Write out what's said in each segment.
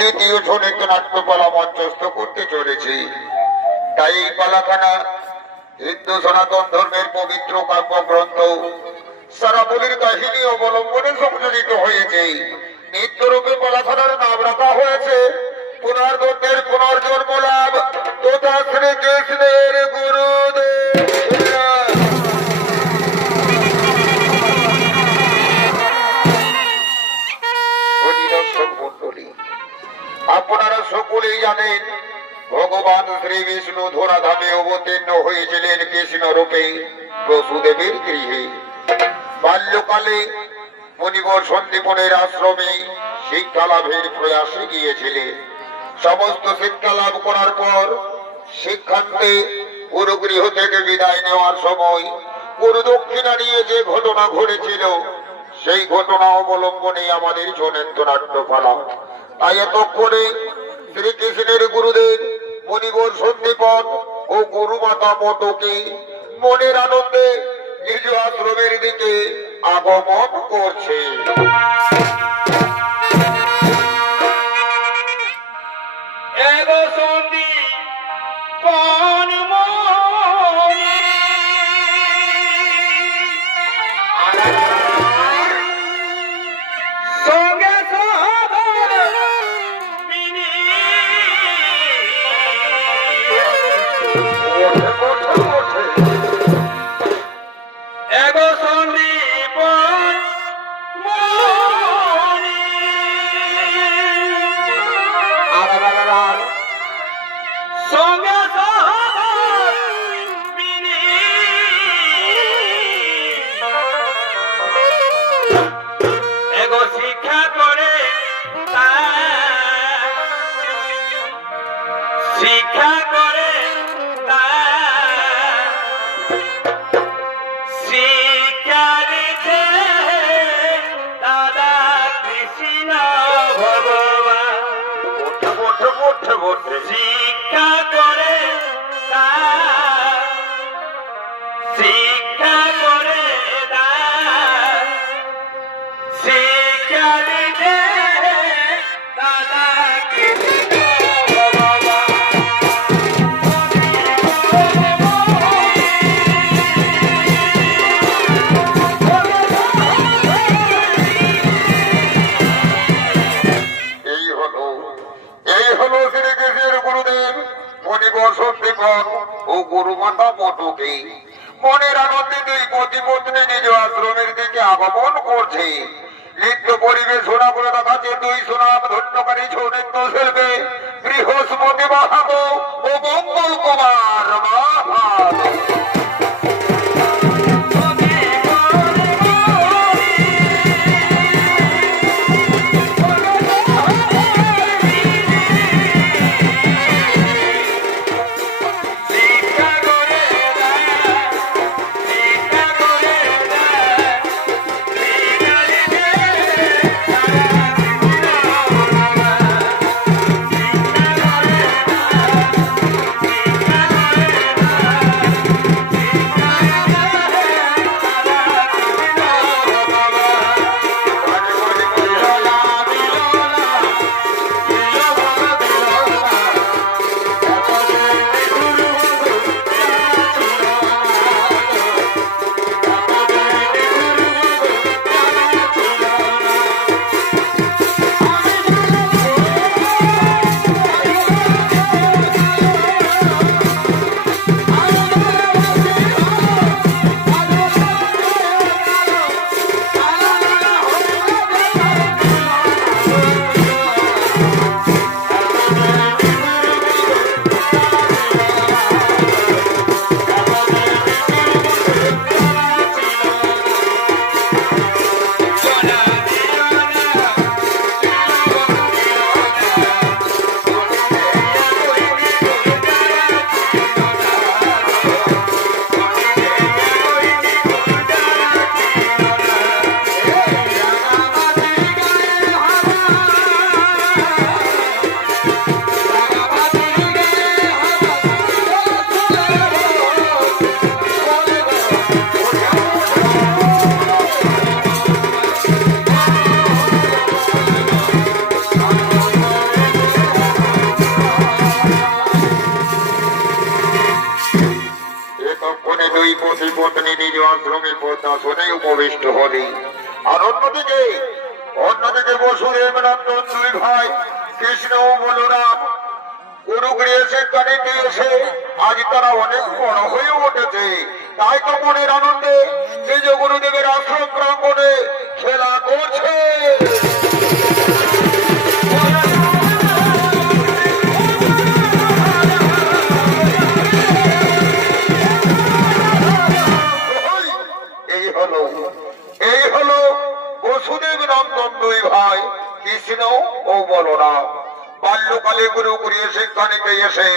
দ্বিতীয় ছনিত নাট্যপালা মঞ্চস্থ করতে চলেছি। তাই এই পালাখানা হিন্দু সনাতন ধর্মের পবিত্র কাব্যগ্রন্থ সারাবলির কাহিনী অবলম্বনে সংযোজিত হয়েছে। নিত্যরূপে পালাখানার নাম রাখা হয়েছে পুনর্জন্মের পুনর্জন্ম লাভ তথা শ্রীকৃষ্ণের গুরুদেব। আপনারা সকলেই জানেন ভগবান শ্রী বিষ্ণু ধরাধামে অবতীর্ণ হয়েছিলেন কৃষ্ণ রূপে বসুদেবের গৃহে। বাল্যকালে মুনিবর সন্দীপনের আশ্রমে শিক্ষা লাভের প্রয়াসে গিয়েছিলেন। সমস্ত শিক্ষা লাভ করার পর শিক্ষান্তে গুরুগৃহ থেকে বিদায় নেওয়ার সময় গুরু দক্ষিণা নিয়ে যে ঘটনা ঘটেছিল সেই ঘটনা অবলম্বনে আমাদের জনন্ত নাট্যপালা। তাই এতক্ষণে শ্রীকৃষ্ণের গুরুদেব মুনিবর সন্দীপন ও গুরু মাতা মতকে মনের আনন্দে নিজ আশ্রমের দিকে আগমন করছে। শিক্ষা করে শিক্ষা দিতে দাদা কৃষ্ণ ভগবান শিক্ষা করে শিক্ষা করে শিক্ষা দিতে দাদা কৃষ্ণ ও গুরু মাতা মটুকে মনের আনন্দে দুই পতিপত্নী নিজ আশ্রমের দিকে আগমন করছে। নৃত্য পরিবেশ শোনা করে দেখাচ্ছে দুই সুনাম ধন্যকারী ছৌ নৃত্য শিল্পে বৃহস্পতি মাহাতো ও মঙ্গল কুমার মাহাতো। বলি। আর অন্যদিকে বসুদেব নন্দন দুই ভাই কৃষ্ণ ও বলরাম গুরুগৃহে শিক্ষানীতি এসে আজ তারা অনেক বড় হয়ে উঠেছে। তাই তো মনের আনন্দে নিজ গুরুদেবের আশ্রম প্রাঙ্গণে খেলা করছে। এই হলো বসুদেব নন্দন দুই ভাই কৃষ্ণ ও বলরাম। বাল্যকালে গুরুগৃহে শিক্ষা নিতে এসে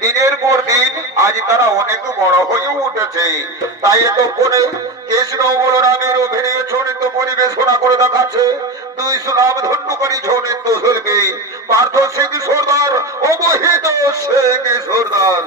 দিনের পর দিন আজ তারা অনেক বড় হয়ে উঠেছে। তাই এতক্ষণে কৃষ্ণ ও বলরামের অভিনয় ছনিত পরিবেশনা করে দেখাচ্ছে দুই সুনাম ধন্যকারী ছনিত শিল্পী পার্থ সিং সর্দার ও মোহিত সিং সর্দার।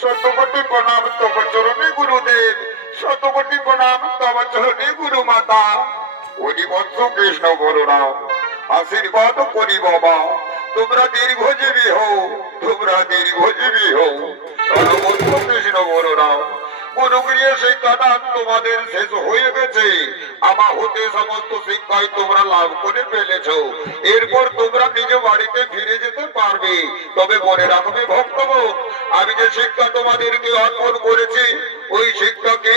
শতকোটি প্রণাম তব চরণে গুরুদেব, শতকোটি প্রণাম তব চরণে গুরু মাতা। হরিবৎস কৃষ্ণ বলরাম আশীর্বাদ করি বাবা, তোমরা দীর্ঘজীবী হও, তোমরা দীর্ঘজীবী হও। সর্বত্র কৃষ্ণ বলরাম গুরুগৃহে শিক্ষাদান তোমাদের শেষ হয়ে গেছে। আমার হতে সমস্ত শিক্ষায় তোমরা লাভ করে ফেলেছ। এরপর তোমরা নিজ বাড়িতে ফিরে যেতে পারবে। তবে মনে রাখবে ভক্তগণ, আমি যে শিক্ষা তোমাদেরকে অর্পণ করেছি ওই শিক্ষাকে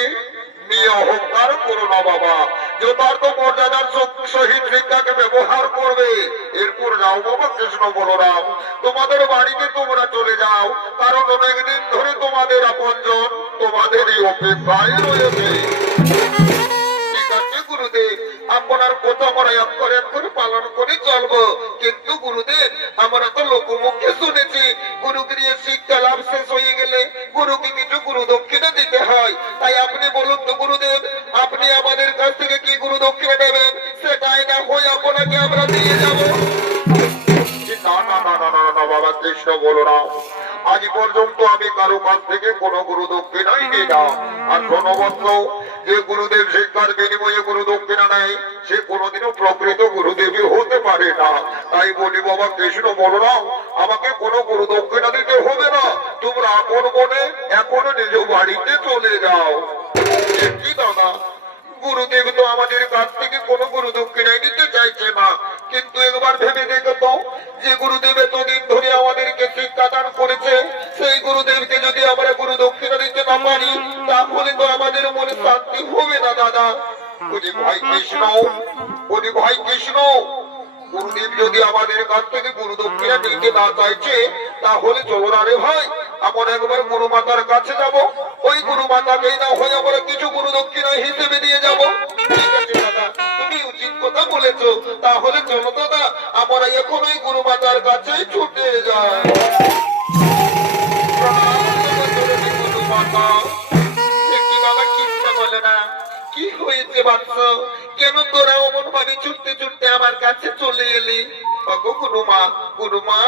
নিয়ে অহংকার করো না বাবা। যথার্থ মর্যাদার সহিত শিক্ষাকে ব্যবহার করবে। এরপর যাও বাবা কৃষ্ণ বলরাম, তোমাদের বাড়িতে তোমরা চলে যাও, কারণ অনেকদিন ধরে তোমাদের আপনজন তোমাদের এই অপেক্ষায় রয়েছে। ঠিক আছে গুরুদেব, আপনার কথা আমরা অক্ষরে অক্ষরে পালন করে চলবো। কিন্তু গুরুদেব, আমরা তো লোকমুখে শুনেছি গুরুগৃহে শিক্ষা লাভ শেষ হয়ে গেলে গুরুকে কিছু গুরু দক্ষিণা দিতে হয়। তাই আপনি বলুন তো গুরুদেব, আপনি আমাদের কাছ থেকে কি গুরু দক্ষিণা নেবেন? সেটাই না হয় আপনাকে আমরা দিয়ে যাবো। না না না না না না বাবা কৃষ্ণ বলরাম, আজ পর্যন্ত আমি কারো কাছ থেকে কোনো গুরু দক্ষিণাই নিই না। আর শোনবদ্ধ, যে গুরুদেব শিক্ষার বিনিময়ে গুরু দক্ষিণা নেয় সে কোনোদিনও প্রকৃত গুরুদেবী হতে পারে না। তাই বলি বাবা কৃষ্ণ বলরাম, আমাকে কোনো গুরু দক্ষিণা দিতে হবে না। তোমরা আপন মনে এখন নিজ বাড়িতে চলে যাও। কি দাদা, গুরুদেব তো আমাদের কাছ থেকে কোনো গুরু দক্ষিণাই দিতে চাইছে না। কিন্তু একবার ভেবে দেখো তো, যে গুরুদেব এতদিন ধরে আমাদেরকে শিক্ষাদান করেছে সেই গুরুদেবকে যদি আমরা গুরু দক্ষিণা দিতে না পারি তাহলে তো আমাদের মনে শান্তি হবে না দাদা। বলি ভাই কৃষ্ণ, বলি ভাই কৃষ্ণ, গুরুদেব যদি আমাদের কাছ থেকে গুরু দক্ষিণা নিতে না চাইছে তাহলে চলো না রে ভাই, আমরা একবার গুরু মাতার কাছে যাব। ওই গুরু মাতাকেই না হয় আমরা কিছু গুরু দক্ষিণা হিসেবে দিয়ে যাব। ঠিক আছে দাদা, তুমি উচিত কথা বলেছো। তাহলে চলো দাদা, আমরা এখন ওই গুরু মাতার কাছে ছুটে যাই। গুরু মাতা, একটি বাবা কিচ্ছু বলে না। কি হয়েছে বাচ্চ, কেন তোরা অমন ভাবে ছুটতে ছুটতে আমার কাছে চলে এলি? গুরুমা, গুরুমা,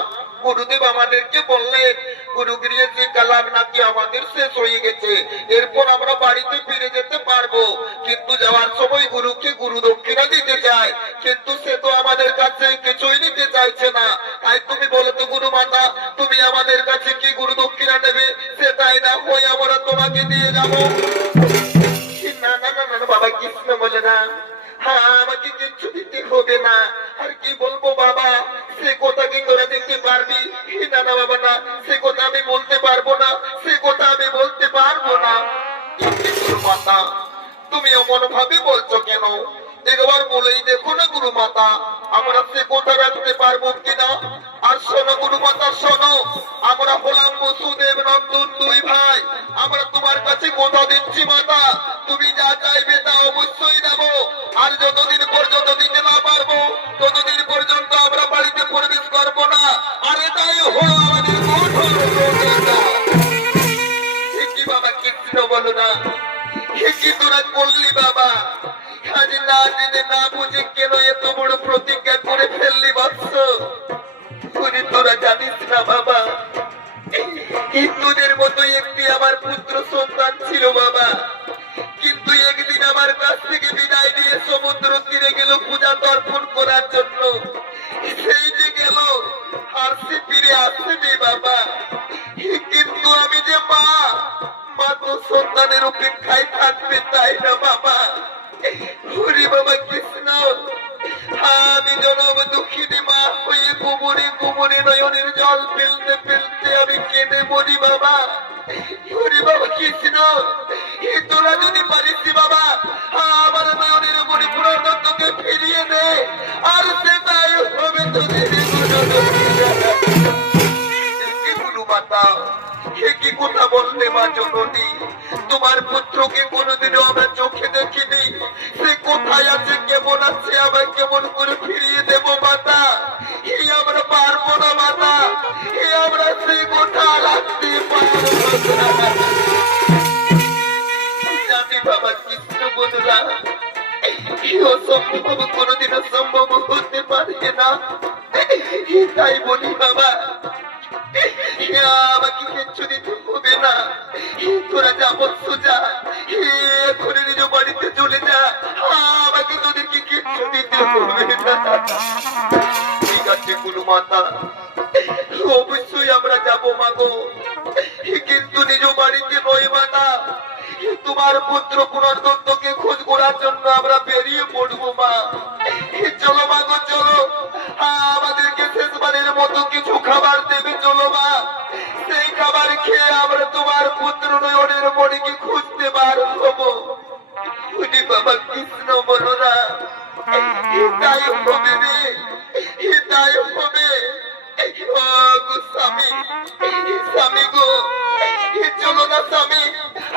গুরুদেব আমাদেরকে বললেন গুরুগৃহে শিক্ষা লাভ নাকি আমাদের শেষ হয়ে গেছে। এরপর আমরা বাড়িতে ফিরে যেতে পারবো। কিন্তু যাওয়ার সময় গুরুকে গুরু দক্ষিণা দিতে চাই, কিন্তু সে তো আমাদের কাছে কিছুই নিতে চাইছে না। তাই তুমি বলো তো গুরু মাতা, তুমি আমাদের কাছে কি গুরু দক্ষিণা নেবে? সেটাই না হয় আমরা তোমাকে দিয়ে যাবো। না না না না বাবা কৃষ্ণ বলে না, হ্যাঁ আমাকে কিচ্ছু দিতে হবে না। আর কি বলবো বাবা, সে কথা কি তোরা দিতে পারবি? না না বাবা না, সে কথা আমি বলতে পারবো না, সে কথা আমি বলতে পারবো না। গুরু মাতা, তুমি অমন ভাবে বলছো কেন? একবার বলেই দেখো না গুরু মাতা, আমরা সে কথা রাখতে পারবো কিনা। আর শোনো গুরু মাতা শোনো, আমরা হলাম বসুদেব নন্দন দুই ভাই। আমরা তোমার কাছে কথা দিচ্ছি মাতা, তুমি যা চাইবে তা অবশ্যই দেবো। আর যতদিন পর্যন্ত দিতে না পারবো ততদিন পর্যন্ত আমরা বাড়িতে প্রবেশ করবো না। আর এটাই হলো আমাদের কঠোর প্রতিজ্ঞা। কি বাবা কৃষ্ণ বলো না, কি তোরা করলি বাবা? আজ না জেনে না বুঝে কেন এত বড় প্রতিজ্ঞা করে ফেললি বৎস? তোরা জানিস না বাবা, হিন্দুদের মতো একটি আমার পুত্র সন্তান ছিল বাবা। কিন্তু একদিন আমার কাছ থেকে বিদায় নিয়ে সমুদ্র তীরে গেল পূজা তর্পণ করার জন্য। সেই যে গেল আর সে ফিরে আসেনি বাবা। কিন্তু আমি যে মা, মা তো সন্তানের অপেক্ষায় থাকবে তাই না বাবা? হরি বাবা কৃষ্ণ, আমি জনম দুঃখিনী মা হয়ে কুমুরে কুমুরে নয়নের জল ফেলতে ফেলতে আমি কেঁদে মরি বাবা। হরি বাবা কৃষ্ণ, তোরা যদি পারিস বাবা আমার নয়নের মণিপুরকে ফিরিয়ে দে, আর সেটাই হবে তোদের গুরু মাতা। কি কথা বললে মা জননী, তোমার পুত্রকে কোনোদিনও আমরা চোখে দেখিনি। সে কোথায় আছে, কেমন আছে, আবার কেমন করে ফিরিয়ে দেব মাতা? আমরা পারবো না মাতা, আমরা সেই কথা রাখতে পারবো না। জানি বাবা কৃষ্ণ বন্ধুরা, অসম্ভব কোনোদিনও সম্ভব হতে পারে না। তাই বলি বাবা, আমাকে কিচ্ছু দিতে হবে না, তোরা যাবৎ যা, এখনই নিজ বাড়িতে চলে যা, আমাকে তোদেরকে কিচ্ছু দিতে হবে না। ঠিক আছে কুলু মাতা, অবশ্যই আমরা যাবো মাগো, কিন্তু নিজ বাড়িতে নয় মাতা, তোমার পুত্র পুনর্দত্তকে খোঁজ করার জন্য আমরা বেরিয়ে পড়বো মা। চলো মাগো চলো, আমাদেরকে শেষবারের মতো কিছু খাবার দেবে, চলো মা। সেই খাবার খেয়ে আমরা তোমার পুত্র নয়নের মণিকে খুঁজতে বার হবো। উনি বাবা কৃষ্ণ বলো না, তাই হবে রে, তাই হবে। ও গো স্বামী, স্বামী গো, চলো না স্বামী,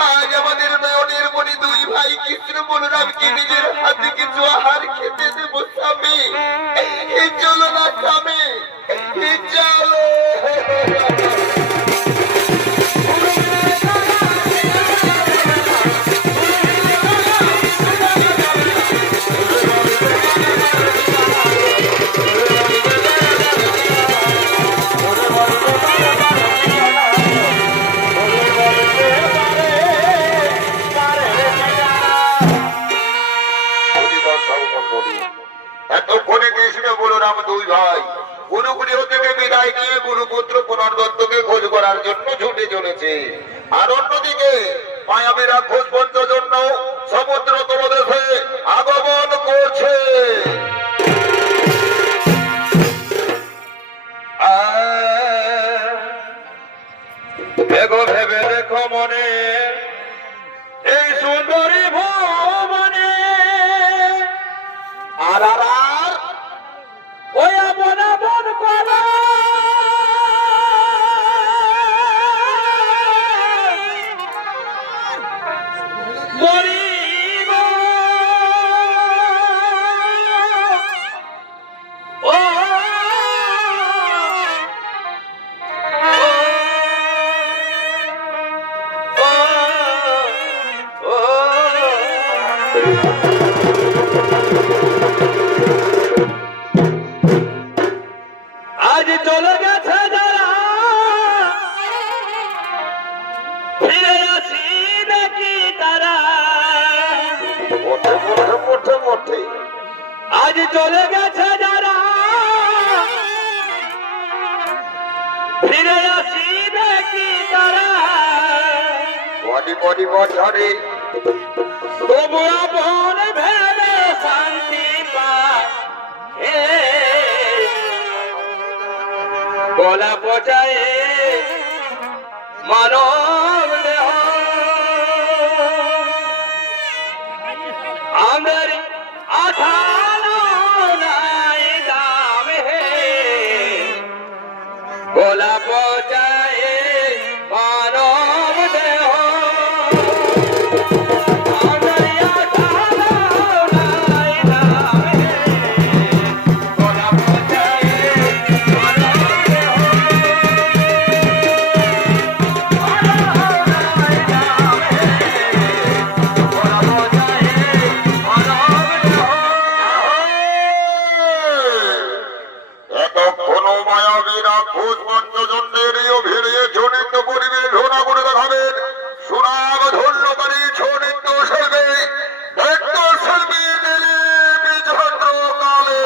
আজ আমাদের নয়নের মণি দুই ভাই কৃষ্ণ বলরামকে নিজের হাতে কিছু আহার খেতে দেবো স্বামী। চলো না স্বামী, চলো। এতক্ষণে কৃষ্ণ বলরাম দুই ভাই গুরুগৃহ থেকে বিদায় নিয়ে গুরুপুত্র পুনর্দত্তকে খোঁজ করার জন্য ছুটে চলেছে। আর অন্যদিকে মায়াবী রাক্ষস পঞ্চজন্য সমুদ্র তলদেশে আগমন করছে। ভেগো ভেবে দেখো মনে, এই সুন্দরী ভুবনে আর আর আর ওই আপন আপন করা মরিব। ও আজ চলে গেছে যারা, ফিরে আসি নাকি তারা? আজ চলে গেছে যারা, ফিরে আসি নাকি তারা? বছরে তবু আপন ভেবে শান্তি পায়, গলা পচায় মানব দেহ। আমার আঠানো নাই দাম হে, গলা পচায় মানব দেহ। সুনাম ধন্যকারী ছনিত্য শিল্পী নৃত্য শিল্পী বিচন্দ্রকালে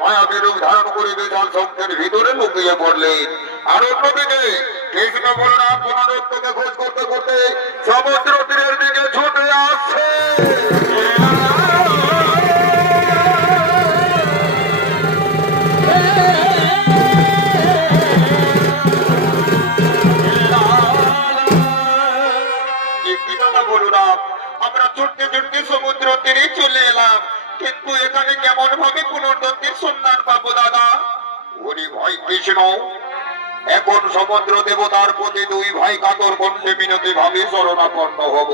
মায়াবী রূপ ধারণ করে বিশাল শঙ্কের ভিতরে লুকিয়ে পড়লেন। আর অন্যদিকে কৃষ্ণ বলরাম পুনরুত্থকে খোঁজ করতে করতে সমুদ্র তীরের দিকে ছুটে আসছে। বলরাম, আমরা ছুটতে ছুটতে সমুদ্র তীরে চলে এলাম, কিন্তু এখানে কেমন ভাবে পুনর্দত্তের সন্ধান পাবো দাদা? উনি ভয় কৃষ্ণ, এখন সমুদ্র দেবতার প্রতি দুই ভাই কাতর কণ্ঠে মিনতি ভাবে শরণাপন্ন হব।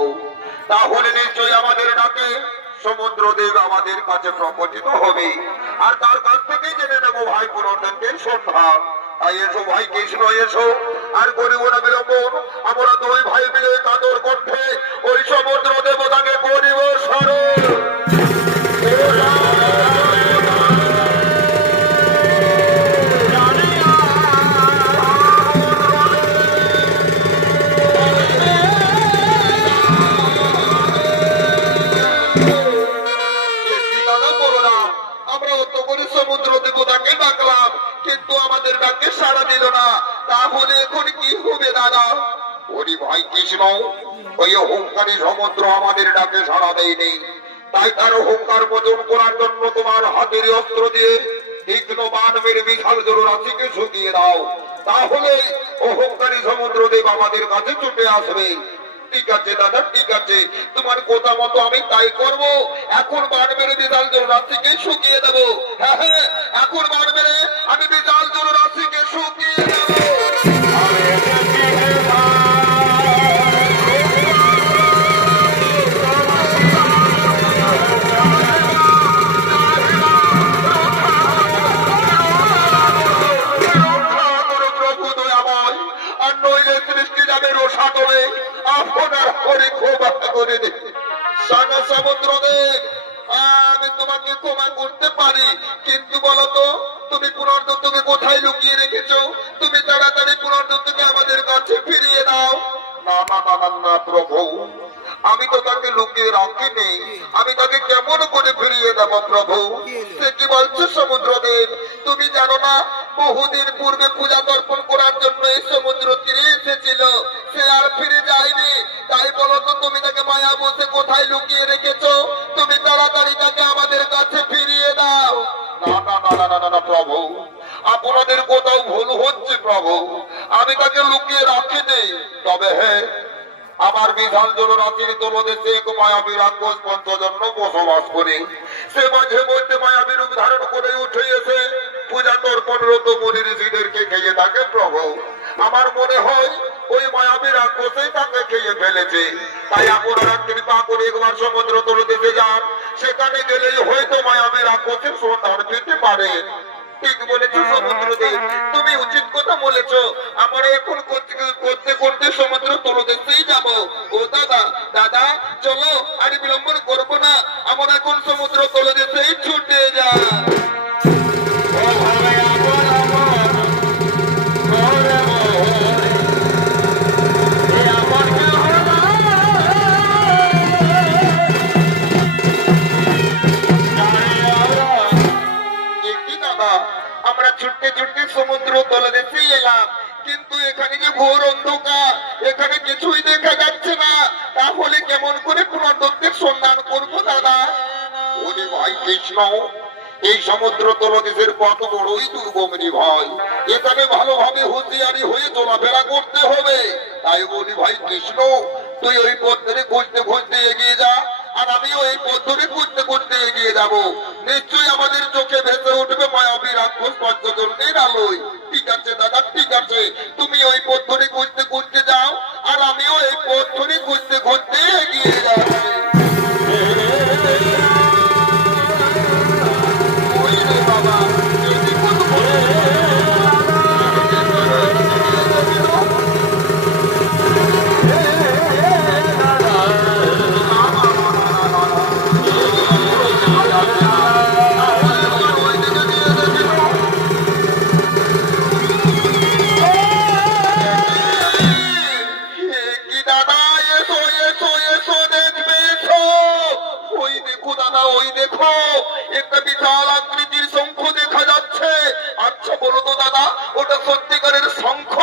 তাহলে নিশ্চয়ই আমাদের ডাকে সমুদ্র দেব আমাদের কাছে প্রকটিত হবে, আর তার কাছ থেকে জেনে নেবো ভাই পুনর্দত্তের সন্ধান। তাই এসো ভাই কৃষ্ণ, এসো, আর করিব না বিলম্বন। আমরা দুই ভাই মিলে কাতর কণ্ঠে ওই সমুদ্র দেবতাকে করিব স্মরণ। আমরা অত করে সমুদ্র দেবতাকে ডাকলাম, কিন্তু আমাদের ডাকে সাড়া দিল না। তাহলে এখন কি হবে দাদা? ওরে ভাই কৃষ্ণ, ওই অহংকারী সমুদ্র আমাদের ডাকে সাড়া দেয়নি, তাই তার অহংকার মোচন করার জন্য তোমার হাতের অস্ত্র দিয়ে তীক্ষ্ণ বাণ মেরে বিশাল জলরাশিকে শুকিয়ে দাও। তাহলে অহংকারী সমুদ্র দেব আমাদের কাছে ছুটে আসবে। ঠিক আছে দাদা, ঠিক আছে, তোমার কথা মতো আমি তাই করব। এখন বাণ মেরে বিশাল জলরাশিকে শুকিয়ে দেবো। হ্যাঁ হ্যাঁ, এখন বাণ মেরে আমি বিশাল জলরাশিকে শুকিয়ে দেবো। আপনার হরি ক্ষমা করে দিন। সানা সমুদ্র দেব, আমি তোমাকে ক্ষমা করতে পারি, কিন্তু বলতো তুমি পুনর্দত্তকে কোথায় লুকিয়ে রেখেছো? তুমি তাড়াতাড়ি পুনর্দত্তকে আমাদের কাছে ফিরিয়ে দাও। না না না না না প্রভু, আমি তো তাকে লুকিয়ে রাখিনি, আমি তাকে কেমন করে ফিরিয়ে দেব প্রভু? সে কি বলছে সমুদ্রদেব? তুমি জানো না, বহুদিন পূর্বে পূজা দর্পণ করার জন্য এই সমুদ্র তীরে এসেছিল, সে আর ফিরে যায়নি। তাই বলো তো তুমি তাকে মায়া বসে কোথায় লুকিয়ে রেখেছো? তুমি তাড়াতাড়ি তাকে আমাদের কাছে ফিরিয়ে দাও। না না না না না না প্রভু, আপনাদের কোথাও ভুল হচ্ছে প্রভু, আমি তাকে লুকিয়ে রাখিনি। তবে হ্যাঁ, আমার বিশাল জলরাশির তলদেশে এক মায়াবী রাক্ষস পঞ্চজন্য বসবাস করে। সে মাঝে মধ্যে মায়াবী রূপ ধারণ করে উঠে এসে পূজা তর্পণরত মুনি ঋষিদেরকে খেয়ে থাকে প্রভু। আমার মনে হয় ওই মায়াবী রাক্ষসই তাকে খেয়ে ফেলেছে। তাই আপনারা কৃপা করে একবার সমুদ্র তলদেশে যান, সেখানে গেলেই হয়তো মায়াবী রাক্ষসের সন্ধান পেতে পারে। ঠিক বলেছো সমুদ্রদেব, তুমি উচিত কথা বলেছো। আমরা এখন করতে করতে সমুদ্র তলদেশেই যাব। ও দাদা, দাদা চলো, আর বিলম্বন করবো না, আমরা এখন সমুদ্র তলদেশেই ছুটে যাই। আমরা ছুটতে ছুটতে সমুদ্র তলদেশে এলাম, কিন্তু এখানে যে ঘোর অন্ধকার, এখানে কিছুই দেখা যাচ্ছে না। তাহলে কেমন করে পুনর্দত্তের সন্ধান করবো দাদা? ওরে ভাই কৃষ্ণ, এই সমুদ্র তলদেশের পথ বড়ই দুর্গমনী ভাই, এখানে ভালোভাবে হুঁশিয়ারি হয়ে চলাফেরা করতে হবে। তাই বলি ভাই কৃষ্ণ, তুই ওই পথ ধরে খুঁজতে খুঁজতে এগিয়ে যা, আর আমিও এই পথ ধরে খুঁজতে খুঁজতে এগিয়ে যাব। নিশ্চয়ই আমাদের চোখে ভেসে উঠবে মায়াবী রাক্ষস পঞ্চজন্যের আলোয়। ঠিক আছে দাদা, ঠিক আছে, তুমি ওই পথ ধরে খুঁজতে খুঁজতে যাও, আর আমিও এই পথ ধরে খুঁজতে খুঁজতে এগিয়ে যাচ্ছি। বাবা ওই দেখো, একটা বিশাল আকৃতির দাদা ওটা সত্যিকারের শঙ্খ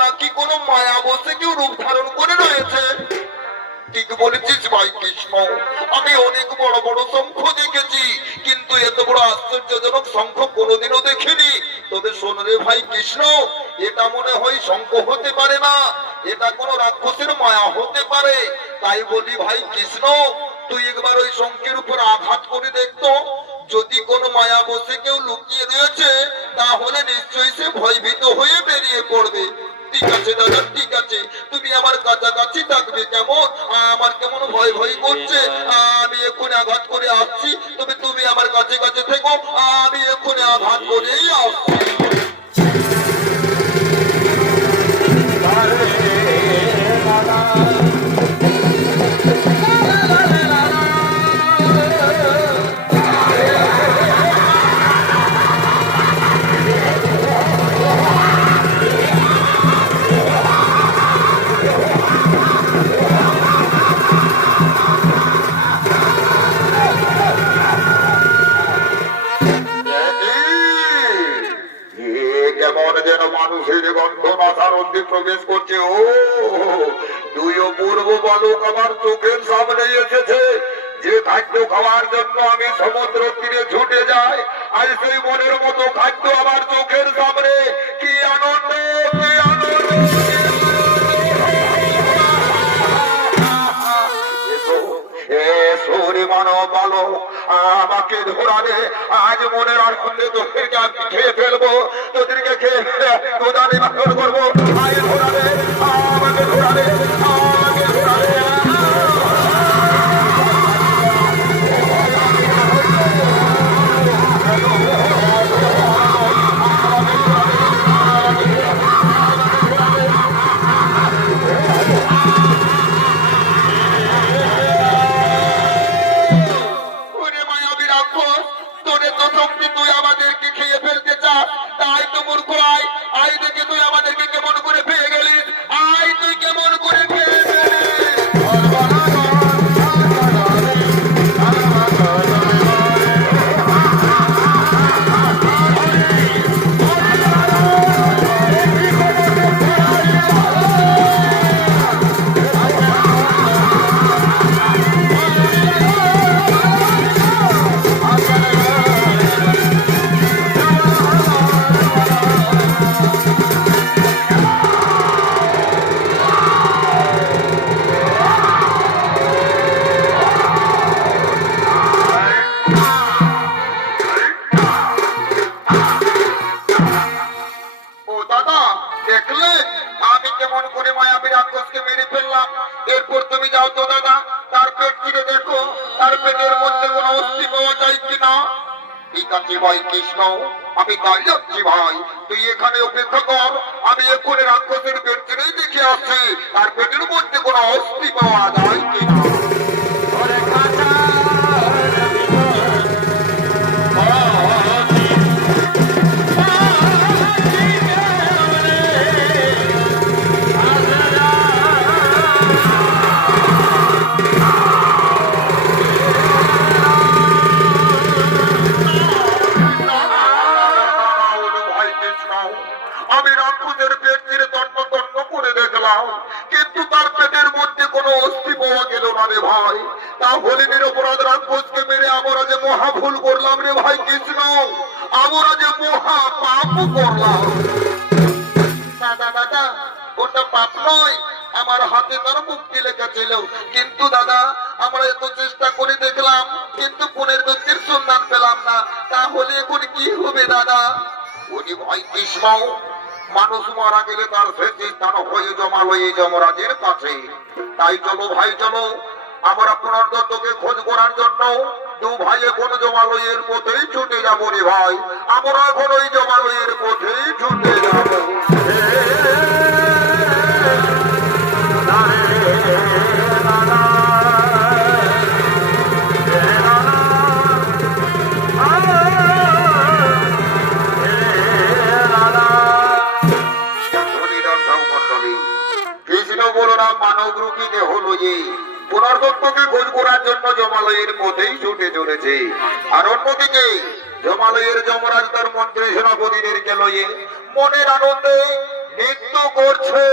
নাকি কোনো মায়া বসে কেউ রূপ ধারণ করে রয়েছে? ঠিক বলেছিস ভাই কৃষ্ণ, আমি অনেক বড় বড় শঙ্খ দেখেছি, কিন্তু এত বড় আশ্চর্যজনক শঙ্খ কোনোদিনও দেখিনি। তবে শোন রে ভাই কৃষ্ণ, এটা মনে হয় শঙ্খ হতে পারে না, এটা কোনো রাক্ষসের মায়া হতে পারে। তাই বলি ভাই কৃষ্ণ, তুই একবার ওই শঙ্খের উপর আঘাত করে দেখতো, যদি কোনো মায়া বসে কেউ লুকিয়ে রয়েছে তাহলে নিশ্চয়ই সে ভয়ভীত হয়ে বেরিয়ে পড়বে। ঠিক আছে দাদা, ঠিক আছে, তুমি আমার কাছাকাছি থাকবে। কেমন আমার কেমন ভয় ভয় করছে, আমি এক্ষুনি আঘাত করে আসছি, তবে তুমি আমার কাছে কাছে থেকো, আমি এক্ষুনি আঘাত করেই আসছি। কেমন যেন মানুষের গন্ধ মাথার মধ্যে প্রবেশ করছে। ও তুই অপূর্ব বালক আমার চোখের সামনে এসেছে। যে খাদ্য খাওয়ার জন্য আমি সমুদ্র তীরে ছুটে যাই, আর সেই মনের মতো খাদ্য আমার চোখের সামনে। কি আনন্দ, কি আনন্দ! মানব বলো আমাকে ধরাবে, আজ মনের আনন্দে তোদেরকে আমি খেয়ে ফেলবো, তোদেরকে খেয়ে তোদারে বাসন করবো। আজ ধরাবে, আমাকে ধরাবে, আমাকে ধরাবে। এরপর তুমি যাও তো দাদা, তার পেট চিরে দেখো, তার পেটের মধ্যে কোনো অস্থি পাওয়া যায় কিনা। ঠিক আছে ভাই কৃষ্ণ, আমি তাই যাচ্ছি ভাই, তুই এখানে অপেক্ষা কর, আমি এক্ষুনি রাক্ষসের পেট চিরেই দেখে আসছি তার পেটের মধ্যে কোনো অস্থি পাওয়া যায় কিনা। আমি রাক্ষসের পেট চিরে তন্ন তন্ন করে দেখলাম, কিন্তু তার পেটের মধ্যে কোনো অস্থি পাওয়া গেল না রে ভাই। তাহলে নিরপরাধ রাক্ষসকে মেরে আমরা যে মহা ভুল করলাম রে ভাই কৃষ্ণ, আমরা যে মহা পাপ করলাম। দাদা দাদা, ওটা পাপ নয়, আমার হাতে তার মুক্তি লেখা ছিল, কিন্তু দাদা আমরা এত চেষ্টা করে দেখলাম, কিন্তু পুনের ব্যক্তির সন্ধান পেলাম না। তাহলে এখন কি হবে দাদা? উনি ভাই কৃষ্ণ, মানুষ মারা গেলে তার শেষ স্থান হয়ে জমালো এই যমরাজের কাছে। তাই চলো ভাই চলো, আমরা পুনর্দত্তকে খোঁজ করার জন্য দু ভাই এখন জমালয়ের পথেই ছুটে যাবো রে ভাই, আমরা এখন ওই জমালয়ের পথেই ছুটে যাবো। মানব রূপী দেহ লয়ে পুনর্দত্তকে খোঁজ করার জন্য জমালয়ের পথেই ছুটে চলেছে। আর অন্যদিকে জমালয়ের যমরাজ তার মন্ত্রী সেনাপতিদেরকে লয়ে মনের আনন্দে নৃত্য করছে।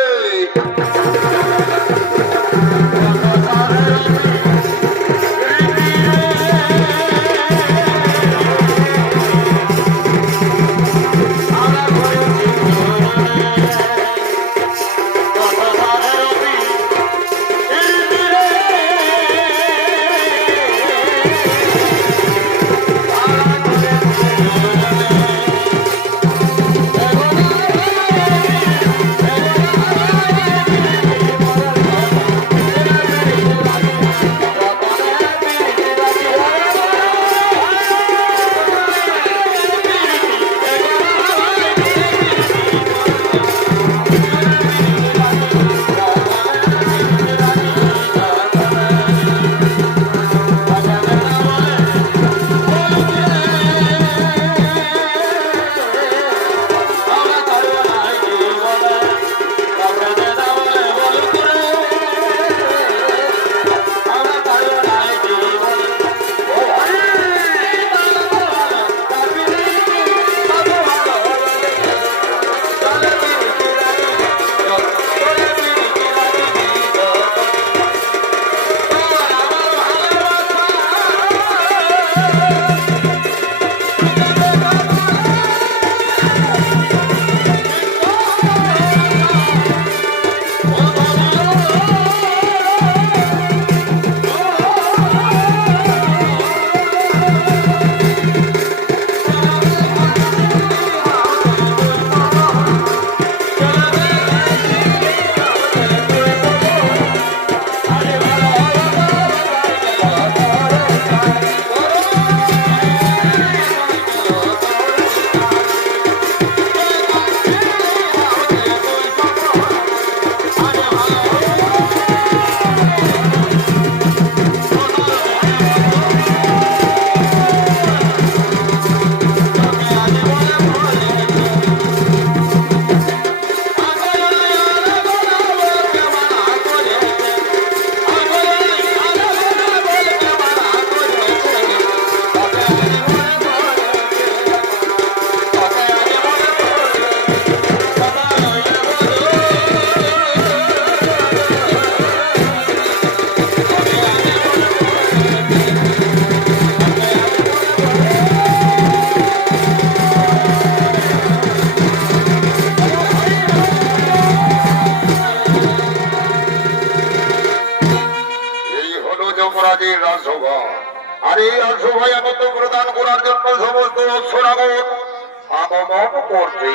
যমরাজের রাজসভা। আর এই রাজসভায় আনন্দ প্রদান করার জন্য সমস্ত অশ্বরাগণ আগমন করছে।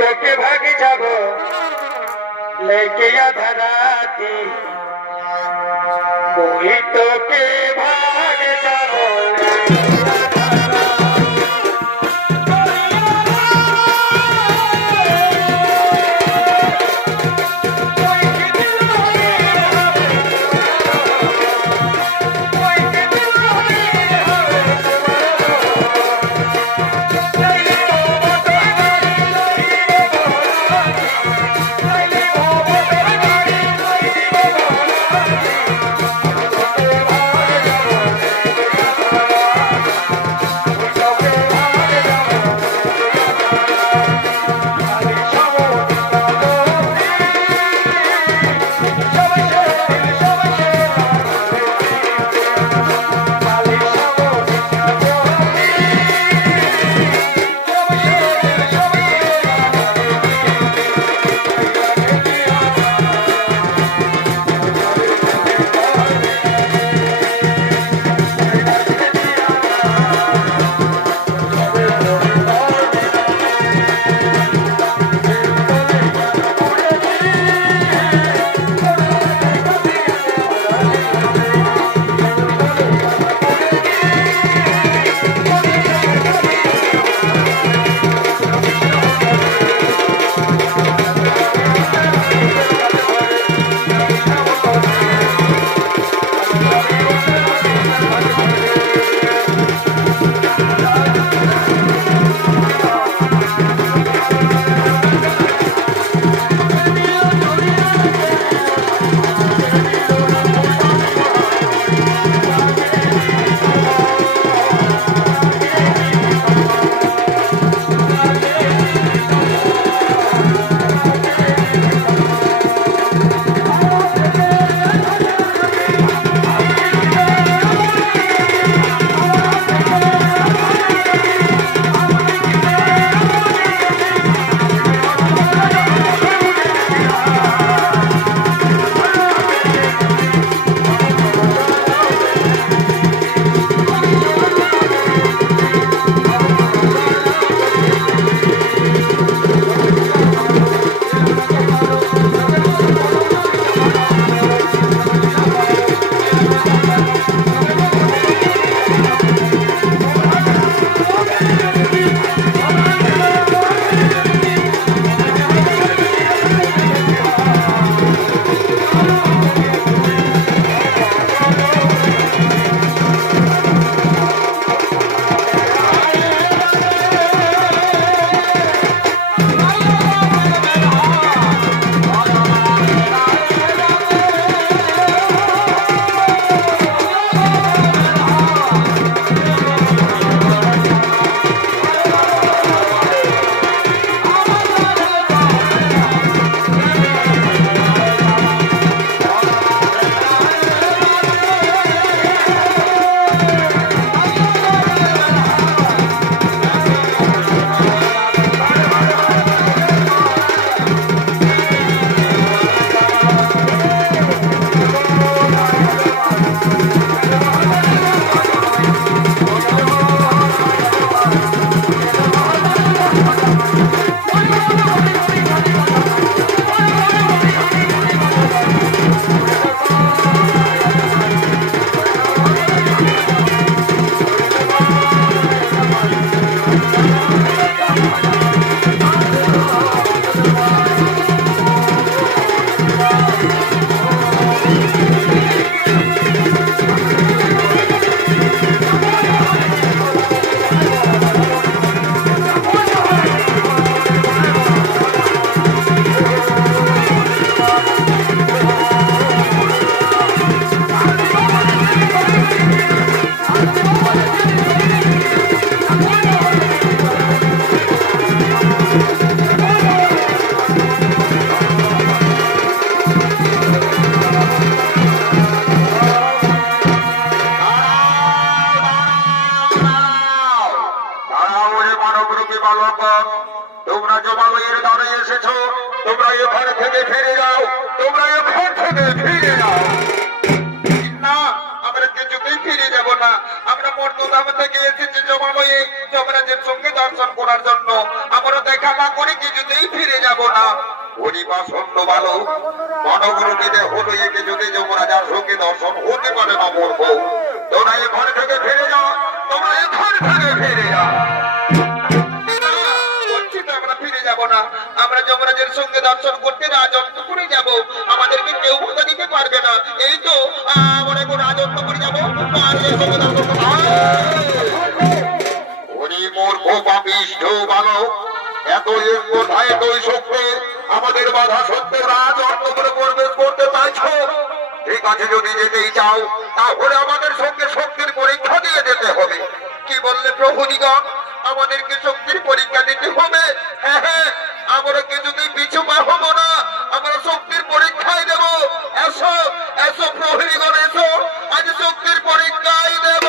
তোকে ভাগে যাব লেকে আধারাতি মুই তোকে ভাগে যাব বালকে বালকগণ, তোমরা জমালয়ের দ্বারে এসেছো, তোমরা এখান থেকে ফিরে যাও, তোমরা এখান থেকে ফিরে যাও। না, আমরা কিছুতেই ফিরে যাব না। আমরা মর্তধাম থেকে এসেছি জমালয়ে যমরাজের সঙ্গে দর্শন করার জন্য। আমরা দেখা না করে কিছুতেই ফিরে যাব না। হরিবা সন্ন্য বালক, মনগুরুকে হলো একে যদি যমরাজার সঙ্গে দর্শন হতে পারে না মূর্খ, তোমরা এখান থেকে ফিরে যাও, তোমরা এখান থেকে ফিরে যাও। না, বলছি তো আমরা ফিরে যাব না। আমরা যমরাজের সঙ্গে দর্শন করতে রাজত্বপুরে যাব। আমাদেরকে কেউ বাধা দিতে পারবে না। এই তো আমরা এখন রাজত্বপুরে যাব। মহারাজের সঙ্গে দর্শন করতে। হরি মূর্খ পাপিষ্ঠ বালক, এত কোথায় এতই শক্তি, আমাদের বাধা সত্ত্বেও রাজ অন্তপুরে প্রবেশ করতে চাইছো? ঠিক আছে, যদি যেতেই চাও তাহলে আমাদের সঙ্গে শক্তির পরীক্ষা দিয়ে যেতে হবে। কি বললে প্রভুনিগণ? আমাদেরকে শক্তির পরীক্ষা দিতে হবে? হ্যাঁ হ্যাঁ, আমরা কিছুতেই পিছু পা হবো না। আমরা শক্তির পরীক্ষায় দেব। এসো এসো প্রহরীগণ, এসো, আজ শক্তির পরীক্ষায় দেব।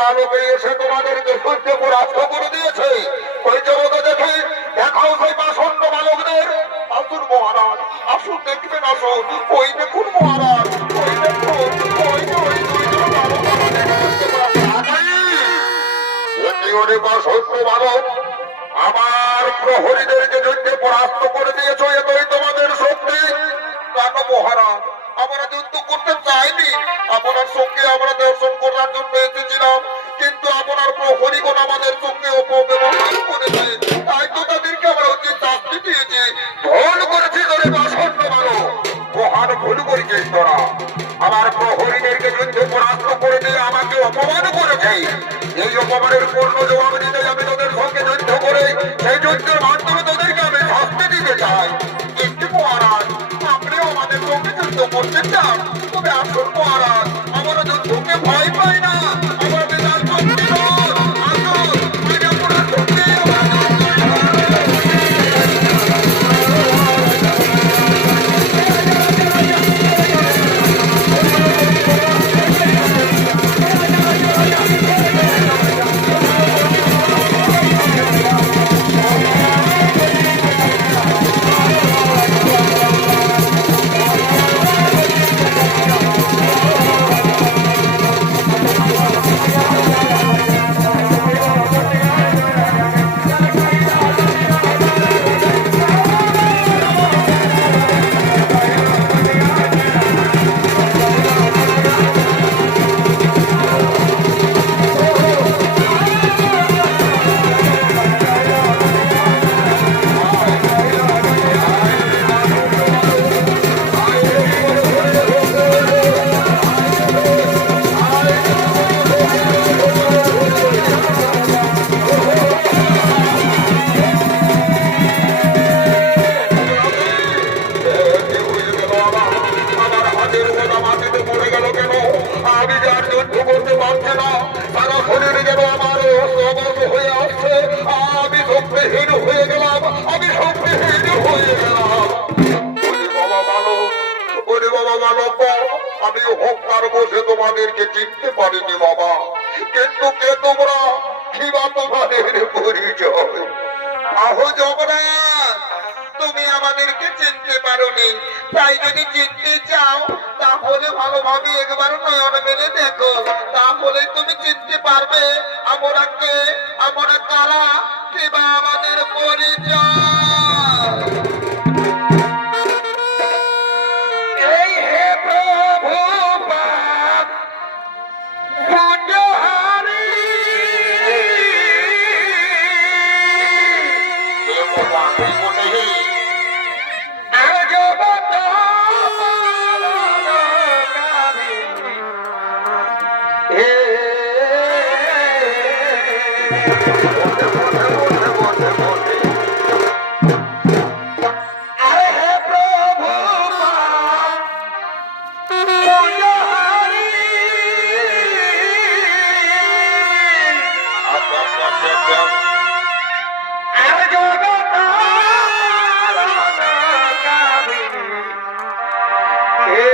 বালকে এসে তোমাদেরকে সহ্য পরাস্ত করে দিয়েছে। ওই জগতে দেখে দেখাও সেই পাষণ্ড বালকদের। আসুন মহারাজ, আসুন দেখবেন, আসুন। ওই দেখুন মহারাজ, ওই দেখুন, ওই যে ওই দুইজন বালক আমাদেরকে সহ্য পরাস্ত পাষণ্ড বালক আমার প্রহরীদেরকে যুদ্ধে পরাস্ত করে দিয়েছ। এতই তোমাদের শক্তি? কেন মহারাজ, আমরা যুদ্ধ করতে চাইনি। আপনার সঙ্গে আমরা দর্শন করার জন্য এসেছিলাম, কিন্তু আপনার প্রহরীগণ আমাদের সঙ্গে অপব্যবহার করেছে। তাই তো তাদেরকে আমরা উচিত শাস্তি দিয়েছি। ভুল করেছি ধরে বাসন্ন মানো, মহান ভুল করেছিস তোরা। আমার প্রহরীদেরকে যুদ্ধে পরাস্ত করে দিয়ে আমাকে অপমান করেছে। এই অপমানের পূর্ণ জবাব দিতে আমি তোদের সঙ্গে যুদ্ধ করে সেই যুদ্ধের মাধ্যমে তোদেরকে আমি শাস্তি দিতে চাই। কিন্তু মহারাজ, আপনিও আমাদের সঙ্গে যুদ্ধ করতে চান? তবে আসুন মহারাজ, আমরা যুদ্ধকে ভয় পাই না। আমাদের আর শক্তি নয়। আসুন, আজ আপনার সঙ্গে আমরা যুদ্ধ শক্তিহীন হয়ে গেলাম, আমি শক্তিহীন হয়ে গেলাম। ওরে বাবা মানব, ওরে বাবা মানব, আমি হকার বসে তোমাদেরকে চিনতে পারিনি বাবা, কিন্তু কে তোমরা, কিবা তোমাদের পরিচয়? আহো যমরাজ, তুমি আমাদেরকে চিনতে পারোনি, তাই যদি চিনতে চাও তাহলে ভালোভাবে একবার নয়ন মেলে দেখো, তাহলে তুমি চিনতে পারবে আমরা কে, আমরা কারা, কিবা আমাদের পরিচয়। এই হে প্রভু পাপ পুণ্যহারি, এ মোটা, এই মোটেই আর জগৎ পালনকারী, হে আরে হে প্রভু পাপ পুণ্যহারি, আর জগৎ পালনকারী, হে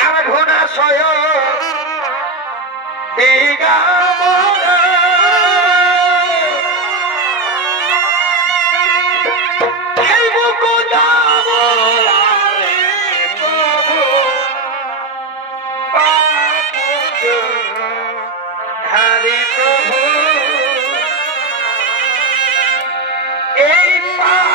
আর ঘনাশয় দিগম্বর, এই মুকুট আমলারে প্রভু পাপ হারি প্রভু, এই পাপ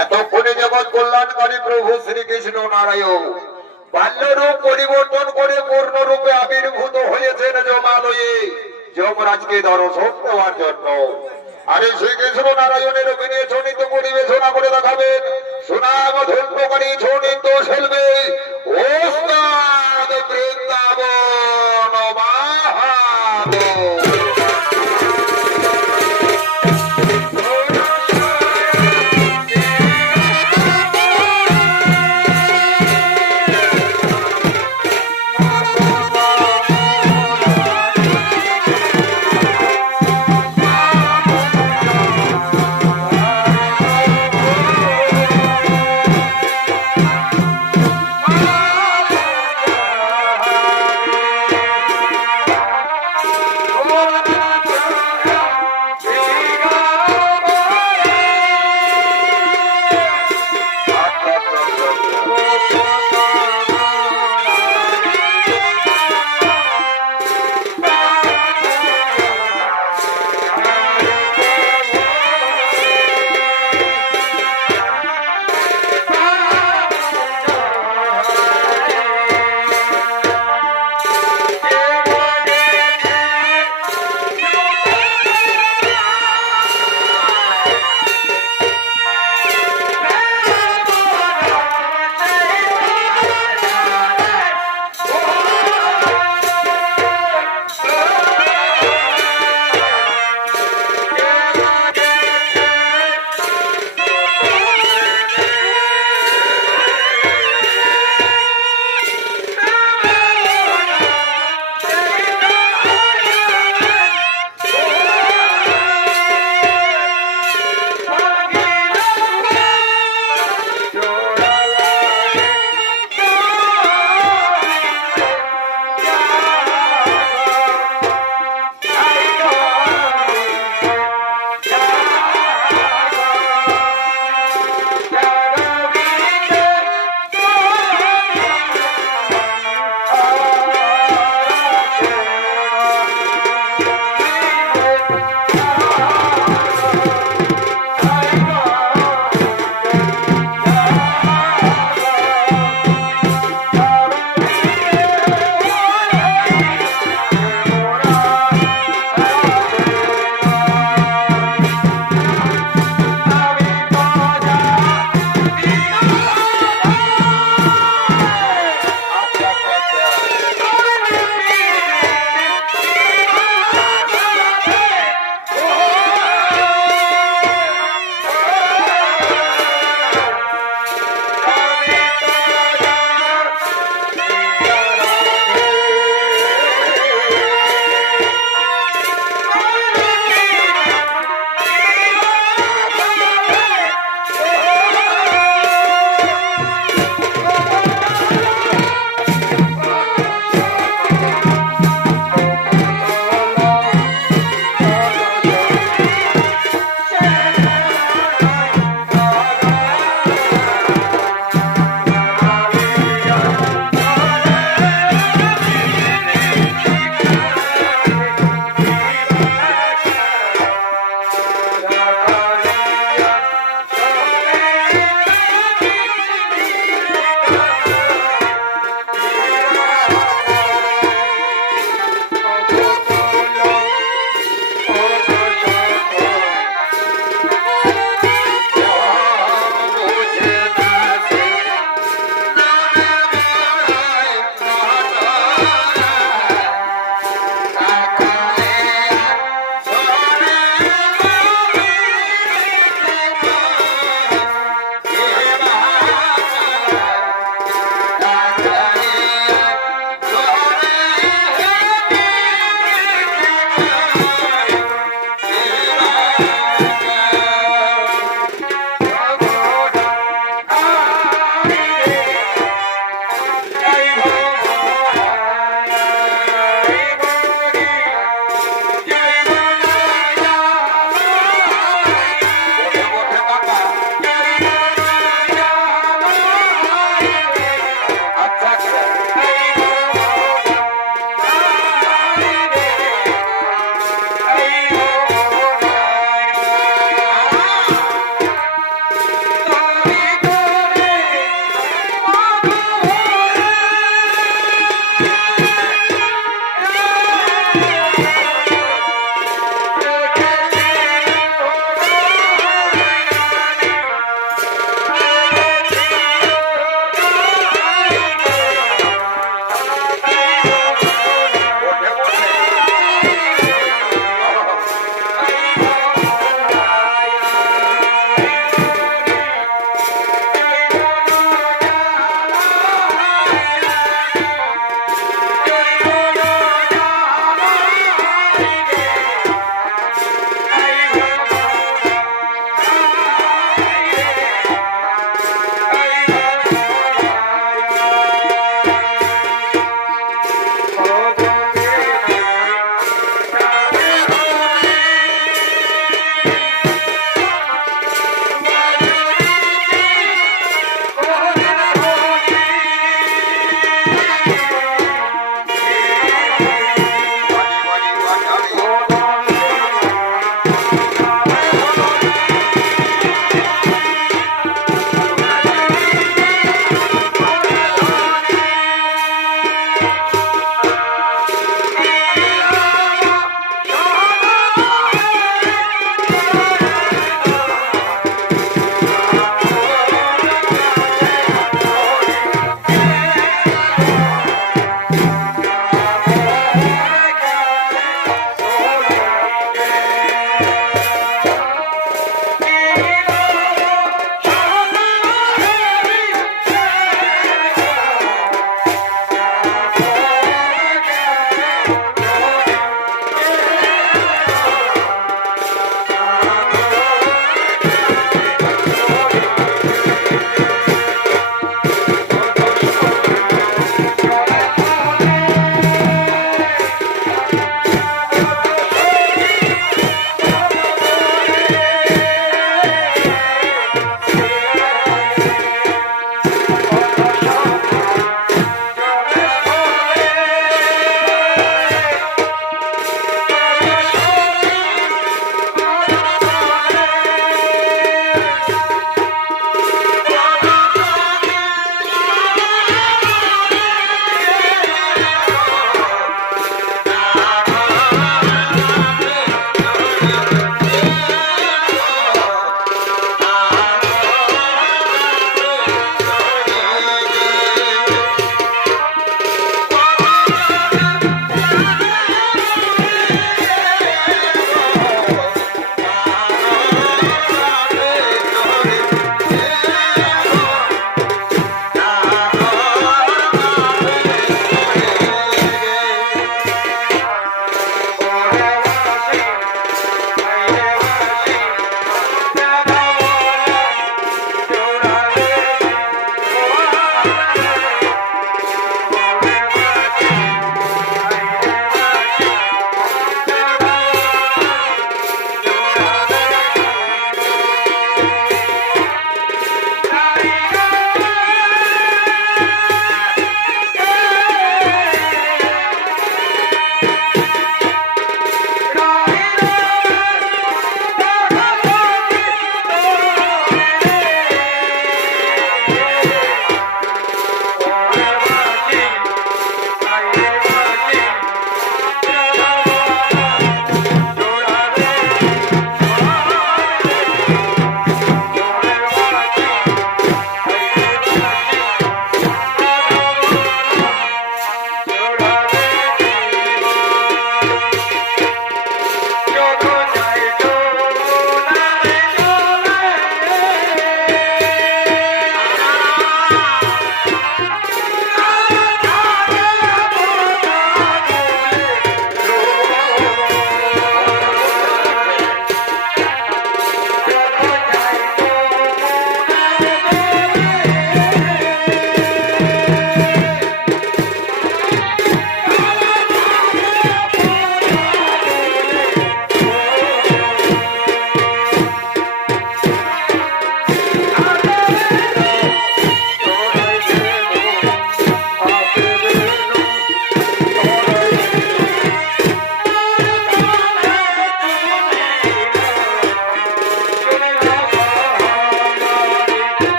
এতক্ষণে জগৎ কল্যাণকারী প্রভু শ্রীকৃষ্ণ নারায়ণ বাল্যরূপ পরিবর্তন করে পূর্ণরূপে আবির্ভূত হয়েছেন জমালয়ে যমরাজকে দর্শন দেওয়ার জন্য। আরে শ্রীকৃষ্ণ নারায়ণের অভিনয় ছনিত পরিবেশনা করে দেখাবেন সুনাম ধন্যকারী ছনিত শিল্পী ওস্তাদ বৃন্দাবন মাহাতো।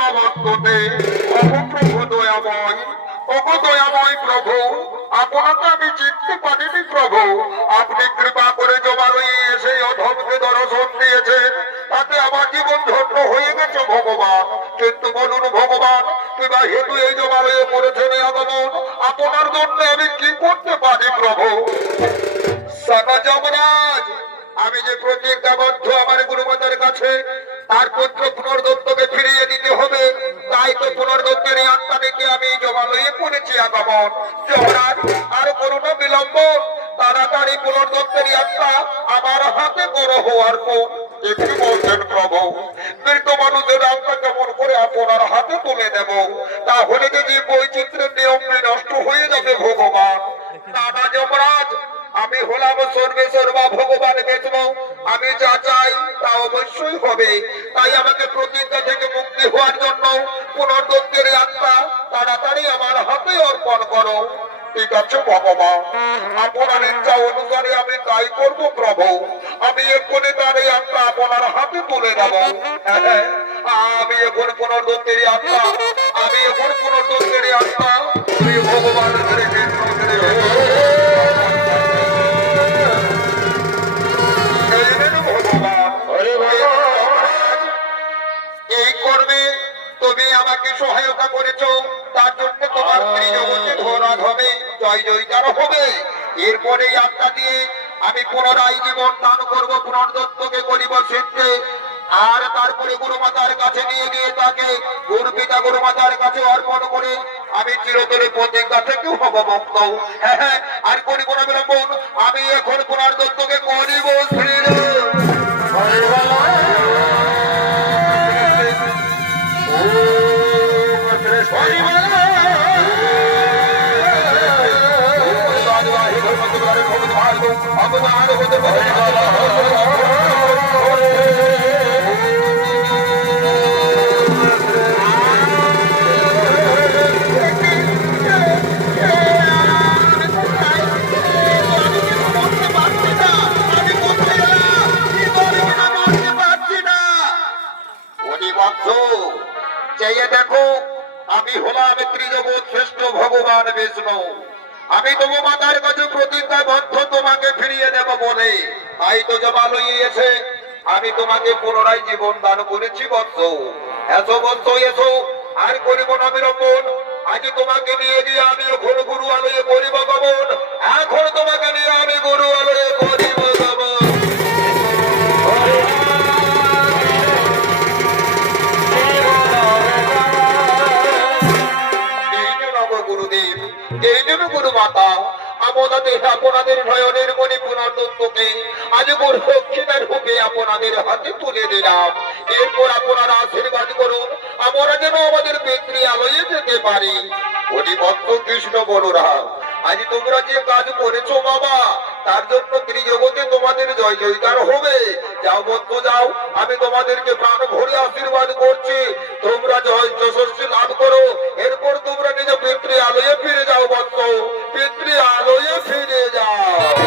জনমস্ততে প্রভু দয়াময়, ওগো দয়াময় প্রভু, আপনাকে আমি চিনতে পারিনি প্রভু। আপনি কৃপা করে জমালয়ে এসে অধমকে দর্শন দিয়েছেন, তাতে আমার জীবন ধন্য হয়ে গেছে ভগবান। কিন্তু বলুন ভগবান, কিবা হেতু এই জমালয়ে করেছেন আগমন, আপনার জন্য আমি কি করতে পারি প্রভু? সাকা যমরাজ, আমি যে প্রতিজ্ঞাবদ্ধ আমার গুরুমাতার কাছে তার পুত্র পুনর্দত্তকে ফিরিয়ে দিতে হবে, তাই তো পুনর্দত্তের এই আত্মা দেখে আমি জমালয়ে করেছি আগমন। যমরাজ, আর করোনা বিলম্ব, তাড়াতাড়ি পুনর্দত্তের এই আত্মা আমার হাতে বড় হওয়ার পর একটি বলছেন প্রভু, মৃত মানুষের আত্মা কেমন করে আপনার হাতে তুলে দেব? তাহলে যদি বৈচিত্র্যের নিয়ম নষ্ট হয়ে যাবে ভগবান। দাদা যমরাজ, আমি হলাম সর্বেসর্বা ভগবান বেচব, আমি যা চাই তা অবশ্যই হবে। তাই আমাকে প্রতিজ্ঞা থেকে মুক্তি হওয়ার জন্য পুনর্দত্তের আত্মা তাড়াতাড়ি আমার হাতে অর্পণ করো। ঠিক আছে ভগবান, আপনার ইচ্ছা অনুসারে আমি তাই করবো প্রভু। আমি এক্ষুনি তার এই আত্মা আপনার হাতে তুলে দেব। আমি এখন পুনর্দত্তের আত্মা, আমি এখন পুনর্দত্তের আত্মা, আমি ভগবান এই কর্মে তুমি আমাকে সহায়তা করেছ, তার জন্য তোমার ত্রিজগতে ধরা হবে, জয় জয়কার হবে। এরপরে এই আত্মা দিয়ে আমি পুনরায় জীবন দান করবো, পুনর্দত্তকে করিব সিদ্ধে। আর তারপরে গুরুমাতার কাছে নিয়ে গিয়ে তাকে গুরু পিতা গুরুমাতার কাছে অর্পণ করে আমি চিরতরে প্রতিজ্ঞা থেকেও হব মুক্ত। হ্যাঁ, আর করিব না বিলম্বন, আমি এখন পুনর্দত্তকে করিব চাইয়ে দেখো, আমি হলাম ত্রিজগৎ শ্রেষ্ঠ ভগবান বিষ্ণু। আমি তবু মাতার কাছে প্রতিজ্ঞাবদ্ধ তোমাকে ফিরিয়ে দেব বলে, তাই তো জমালয়ে এসে আমি তোমাকে পুনরায় জীবন দান করেছি বৎস। এসো বৎস এসো, আর করিব না বিলম্বন। আজ তোমাকে নিয়ে গিয়ে আমি এখন গুরু আলয়ে করিব গমন, এখন তোমাকে নিয়ে আমি গুরু আলয়ে করিব গমন। গুরুদেব, এই জন্য গুরু মাতা আপনাদের নয়নের মনে পুনর্দত্তকে আজ গুরু দক্ষিণার রূপে আপনাদের হাতে তুলে দিলাম। এরপর আপনারা আশীর্বাদ করুন, আমরা যেন আমাদের পিতৃ আলয়ে যেতে পারি। অধিভক্ত কৃষ্ণ বলরাম, আজ তোমরা যে কাজ করেছো বাবা, তার জন্য ত্রিজগতে তোমাদের জয় জয়কার হবে। যাও বন্ধু যাও, আমি তোমাদেরকে প্রাণ ভরে আশীর্বাদ করছি, তোমরা জয় যশস্বী লাভ করো। এরপর তোমরা নিজ পিতৃ আলয়ে ফিরে যাও বন্ধু, পিতৃ আলয়ে ফিরে যাও।